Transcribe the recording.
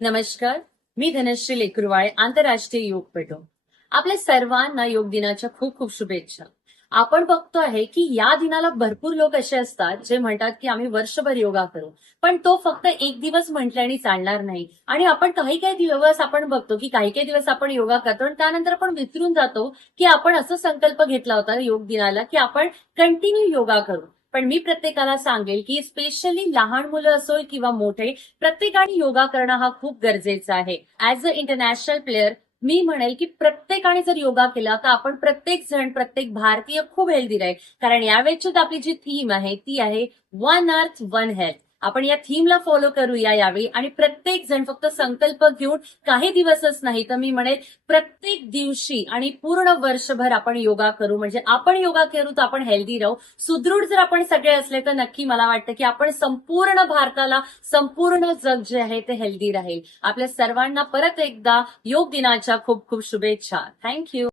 नमस्कार मी धनश्री लेकुरवाळे आंतरराष्ट्रीय योगपटू. आपल्या सर्वांना योग दिनाच्या खूप खूप शुभेच्छा. आपण बघतो आहे की या दिनाला भरपूर लोक असे असतात जे म्हणतात की आम्ही वर्षभर योगा करू. पण तो फक्त एक दिवस म्हटल्याने चालणार नाही. आणि आपण काही काही दिवस आपण बघतो की काही काही दिवस आपण योगा करतो आणि त्यानंतर आपण विसरून जातो की आपण असं संकल्प घेतला होता योग दिनाला की आपण कंटिन्यू योगा करू. पण मी प्रत्येकाला सांगेल की स्पेशली लहान मुलं असो किंवा मोठे प्रत्येकाने योगा करणं हा खूप गरजेचा आहे. ऍज अ इंटरनॅशनल प्लेअर मी म्हणेल की प्रत्येकाने जर योगा केला तर आपण प्रत्येक जण प्रत्येक भारतीय खूप हेल्दी राहील. कारण यावेळची आपली जी थीम आहे ती आहे वन अर्थ वन हेल्थ आपण या थीमला फॉलो करूया यावेळी. आणि प्रत्येक जण फक्त संकल्प घेऊन काही दिवसच नाही तर मी म्हणेल प्रत्येक दिवशी आणि पूर्ण वर्षभर आपण योगा करू. म्हणजे आपण योगा करू तर आपण हेल्दी राहू. सुदृढ जर आपण सगळे असले तर नक्की मला वाटतं की आपण संपूर्ण भारताला संपूर्ण जग जे आहे ते हेल्दी राहील. आपल्या सर्वांना परत एकदा योग दिनाच्या खूप खूप शुभेच्छा. थँक्यू